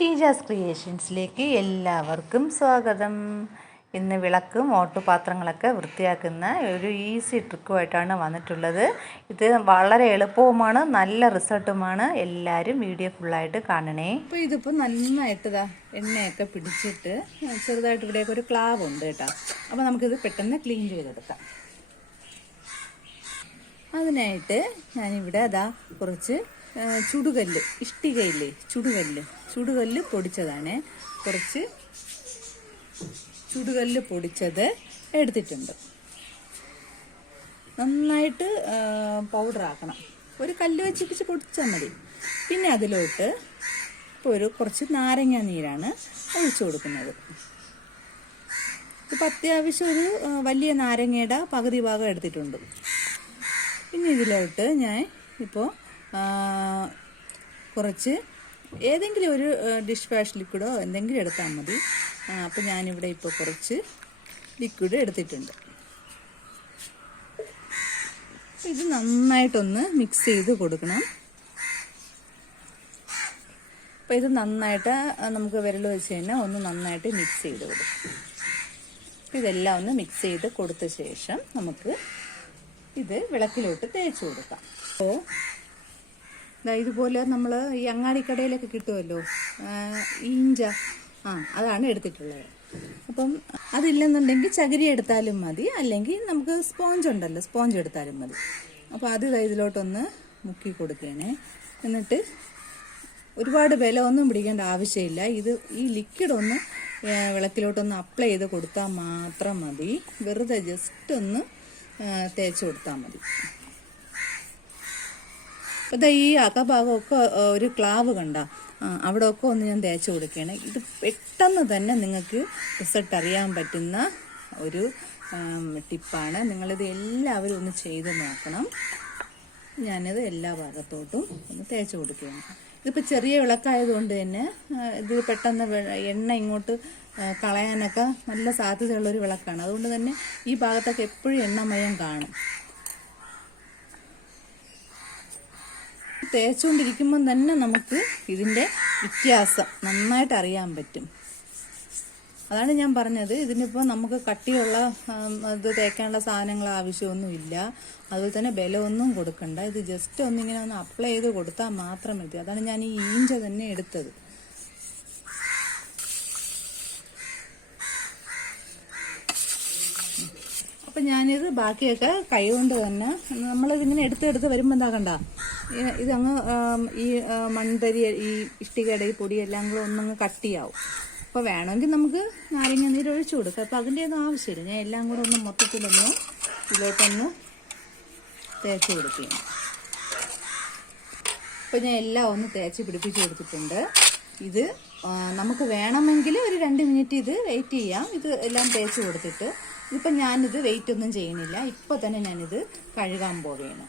ഷീജാസ് ക്രിയേഷൻസിലേക്ക് എല്ലാവർക്കും സ്വാഗതം. ഇന്ന് വിളക്കും ഓട്ടുപാത്രങ്ങളൊക്കെ വൃത്തിയാക്കുന്ന ഒരു ഈസി ട്രിക്കുമായിട്ടാണ് വന്നിട്ടുള്ളത്. ഇത് വളരെ എളുപ്പവുമാണ്, നല്ല റിസൾട്ടുമാണ്. എല്ലാവരും വീഡിയോ ഫുള്ളായിട്ട് കാണണേ. അപ്പോൾ ഇതിപ്പോൾ നന്നായിട്ട് എണ്ണയൊക്കെ പിടിച്ചിട്ട് ചെറുതായിട്ട് ഇവിടെയൊക്കെ ഒരു ക്ലാവ് ഉണ്ട് കേട്ടോ. അപ്പോൾ നമുക്കിത് പെട്ടെന്ന് ക്ലീൻ ചെയ്തെടുക്കാം. അതിനായിട്ട് ഞാനിവിടെ കുറച്ച് ചുടുകല്ല്, ഇഷ്ടികയില്ലേ, ചുടുകല്ല് പൊടിച്ചതാണ്. കുറച്ച് ചുടുകല്ല് പൊടിച്ചത് എടുത്തിട്ടുണ്ട്. നന്നായിട്ട് പൗഡറാക്കണം. ഒരു കല്ല് വെച്ച് പൊടിച്ചാൽ മതി. പിന്നെ അതിലോട്ട് ഇപ്പോൾ കുറച്ച് നാരങ്ങ നീരാണ് ഒഴിച്ചു കൊടുക്കുന്നത്. ഇപ്പം അത്യാവശ്യം ഒരു വലിയ നാരങ്ങയുടെ പകുതി ഭാഗം എടുത്തിട്ടുണ്ട്. പിന്നെ ഇതിലോട്ട് ഞാൻ ഇപ്പോൾ കുറച്ച് ഏതെങ്കിലും ഒരു ഡിഷ് വാഷ് ലിക്വിഡോ എന്തെങ്കിലും എടുത്താൽ മതി. അപ്പോൾ ഞാനിവിടെ ഇപ്പോൾ കുറച്ച് ലിക്വിഡ് എടുത്തിട്ടുണ്ട്. ഇത് നന്നായിട്ടൊന്ന് മിക്സ് ചെയ്ത് കൊടുക്കണം. അപ്പോൾ ഇത് നന്നായിട്ട് നമുക്ക് വിരൽ വെച്ച് തന്നെ ഒന്ന് നന്നായിട്ട് മിക്സ് ചെയ്ത് കൊടുക്കും. ഇതെല്ലാം ഒന്ന് മിക്സ് ചെയ്ത് കൊടുത്ത ശേഷം നമുക്ക് ഇത് വിളക്കിലോട്ട് തേച്ച് കൊടുക്കാം. അപ്പോൾ ഇതുപോലെ നമ്മൾ ഈ അങ്ങാടിക്കടയിലൊക്കെ കിട്ടുമല്ലോ, ഇഞ്ച, അതാണ് എടുത്തിട്ടുള്ളത്. അപ്പം അതില്ലെന്നുണ്ടെങ്കിൽ ചകിരി എടുത്താലും മതി, അല്ലെങ്കിൽ നമുക്ക് സ്പോഞ്ച് ഉണ്ടല്ലോ, സ്പോഞ്ച് എടുത്താലും മതി. അപ്പോൾ അത് ഇതിലോട്ടൊന്ന് മുക്കി കൊടുക്കണേ. എന്നിട്ട് ഒരുപാട് ബലമൊന്നും പിടിക്കേണ്ട ആവശ്യമില്ല. ഈ ലിക്വിഡ് ഒന്ന് വിളക്കിലോട്ടൊന്ന് അപ്ലൈ ചെയ്ത് കൊടുത്താൽ മാത്രം മതി. വെറുതെ ജസ്റ്റ് ഒന്ന് തേച്ച് കൊടുത്താൽ മതി. അപ്പോൾ ഈ അകഭാഗമൊക്കെ ഒരു ക്ലാവ് കണ്ട അവിടെയൊക്കെ ഒന്ന് ഞാൻ തേച്ച് കൊടുക്കുകയാണ്. ഇത് പെട്ടെന്ന് തന്നെ നിങ്ങൾക്ക് റിസൾട്ട് അറിയാൻ പറ്റുന്ന ഒരു ടിപ്പാണ്. നിങ്ങളിത് എല്ലാവരും ഒന്ന് ചെയ്ത് നോക്കണം. ഞാനിത് എല്ലാ ഭാഗത്തോട്ടും ഒന്ന് തേച്ച് കൊടുക്കുകയാണ്. ഇതിപ്പോൾ ചെറിയ വിളക്കായതുകൊണ്ട് തന്നെ ഇത് പെട്ടെന്ന് എണ്ണ ഇങ്ങോട്ട് കളയാനൊക്കെ നല്ല സാധ്യതയുള്ളൊരു വിളക്കാണ്. അതുകൊണ്ട് തന്നെ ഈ ഭാഗത്തൊക്കെ എപ്പോഴും എണ്ണമയം കാണും. തേച്ചുകൊണ്ടിരിക്കുമ്പം തന്നെ നമുക്ക് ഇതിൻ്റെ വ്യത്യാസം നന്നായിട്ട് അറിയാൻ പറ്റും. അതാണ് ഞാൻ പറഞ്ഞത്, ഇതിനിപ്പോൾ നമുക്ക് കട്ടിയുള്ള ഇത് തേക്കാനുള്ള സാധനങ്ങൾ ആവശ്യമൊന്നുമില്ല. അതുപോലെ തന്നെ ബലമൊന്നും കൊടുക്കണ്ട. ഇത് ജസ്റ്റ് ഒന്നിങ്ങനെ ഒന്ന് അപ്ലൈ ചെയ്ത് കൊടുത്താൽ മാത്രം മതി. അതാണ് ഞാൻ ഈ ഇഞ്ച തന്നെ എടുത്തത്. അപ്പം ഞാനിത് ബാക്കിയൊക്കെ കൈകൊണ്ട് തന്നെ നമ്മളിതിങ്ങനെ എടുത്ത് വരുമ്പോൾ എന്താ കണ്ട ഇതങ്ങ് ഈ മൺതരി, ഈ ഇഷ്ടികയുടെ ഈ പൊടിയെല്ലാം കൂടെ ഒന്നങ്ങ് കട്ടിയാവും. അപ്പോൾ വേണമെങ്കിൽ നമുക്ക് നാരങ്ങ നീര് ഒഴിച്ചു കൊടുക്കാം. അപ്പോൾ അതിൻ്റെ ഒന്നും ആവശ്യമില്ല. ഞാൻ എല്ലാം കൂടെ ഒന്ന് മൊത്തത്തിലൊന്ന് ഇതിലോട്ടൊന്ന് തേച്ച് കൊടുക്കുകയാണ്. അപ്പോൾ ഞാൻ എല്ലാം ഒന്ന് തേച്ച് പിടിപ്പിച്ച് കൊടുത്തിട്ടുണ്ട്. ഇത് നമുക്ക് വേണമെങ്കിൽ ഒരു 2 മിനിറ്റ് ഇത് വെയിറ്റ് ചെയ്യാം. ഇത് എല്ലാം തേച്ച് കൊടുത്തിട്ട് ഇതിപ്പോൾ ഞാനിത് വെയിറ്റ് ഒന്നും ചെയ്യണില്ല. ഇപ്പോൾ തന്നെ ഞാനിത് കഴുകാൻ പോവുകയാണ്.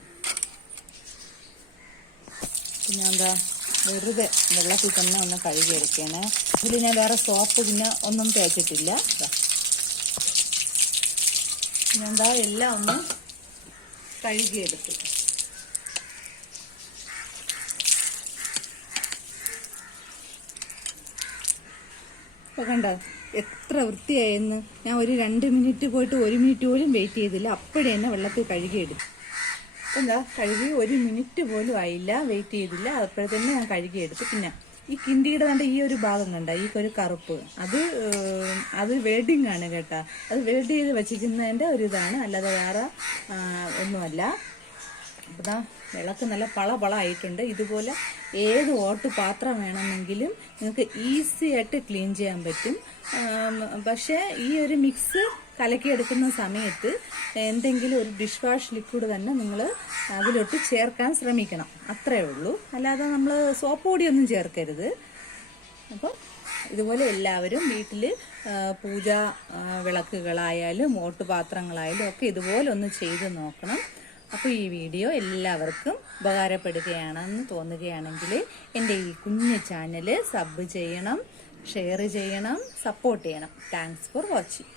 ഞാൻ വെറുതെ വെള്ളത്തിൽ തന്നെ ഒന്ന് കഴുകിയെടുക്കുകയാണ്. ഇതിൽ ഞാൻ വേറെ സോപ്പ് പിന്നെ ഒന്നും തേച്ചിട്ടില്ല. ഞാൻ എല്ലാം ഒന്ന് കഴുകിയെടുത്തു. അപ്പോൾ കണ്ട എത്ര വൃത്തിയായെന്ന്. ഞാൻ ഒരു 2 മിനിറ്റ് പോയിട്ട് 1 മിനിറ്റ് പോലും വെയിറ്റ് ചെയ്തില്ല. അപ്പോഴേ തന്നെ വെള്ളത്തിൽ കഴുകിയെടുത്തു. കഴുകി 1 മിനിറ്റ് പോലും ആയില്ല, വെയിറ്റ് ചെയ്തില്ല. അപ്പോഴേ തന്നെ ഞാൻ കഴുകിയെടുത്തു. പിന്നെ ഈ കിണ്ടിയുടെ കണ്ട ഈ ഒരു ഭാഗം കണ്ട ഈ ഒരു കറുപ്പ്, അത് വെൽഡിങ് ആണ് കേട്ടോ. അത് വെൽഡ് ചെയ്ത് വെച്ചിരിക്കുന്നതിൻ്റെ ഒരു ഇതാണ്, അല്ലാതെ വേറെ ഒന്നുമല്ല. അപ്പോൾ വിളക്ക് നല്ല പള ആയിട്ടുണ്ട്. ഇതുപോലെ ഏത് ഓട്ടുപാത്രം വേണമെങ്കിലും നിങ്ങൾക്ക് ഈസി ആയിട്ട് ക്ലീൻ ചെയ്യാൻ പറ്റും. പക്ഷേ ഈ ഒരു മിക്സ് കലക്കിയെടുക്കുന്ന സമയത്ത് എന്തെങ്കിലും ഒരു ഡിഷ് വാഷ് ലിക്വിഡ് തന്നെ നിങ്ങൾ അതിലോട്ട് ചേർക്കാൻ ശ്രമിക്കണം. അത്രയേ ഉള്ളൂ. അല്ലാതെ നമ്മൾ സോപ്പ് പൊടിയൊന്നും ചേർക്കരുത്. അപ്പം ഇതുപോലെ എല്ലാവരും വീട്ടിൽ പൂജ വിളക്കുകളായാലും ഓട്ടുപാത്രങ്ങളായാലും ഒക്കെ ഇതുപോലെ ഒന്ന് ചെയ്ത് നോക്കണം. അപ്പോൾ ഈ വീഡിയോ എല്ലാവർക്കും ഉപകാരപ്പെടുകയാണെന്ന് തോന്നുകയാണെങ്കിൽ എൻ്റെ ഈ കുഞ്ഞു ചാനൽ സബ് ചെയ്യണം, ഷെയർ ചെയ്യണം, സപ്പോർട്ട് ചെയ്യണം. Thanks for watching.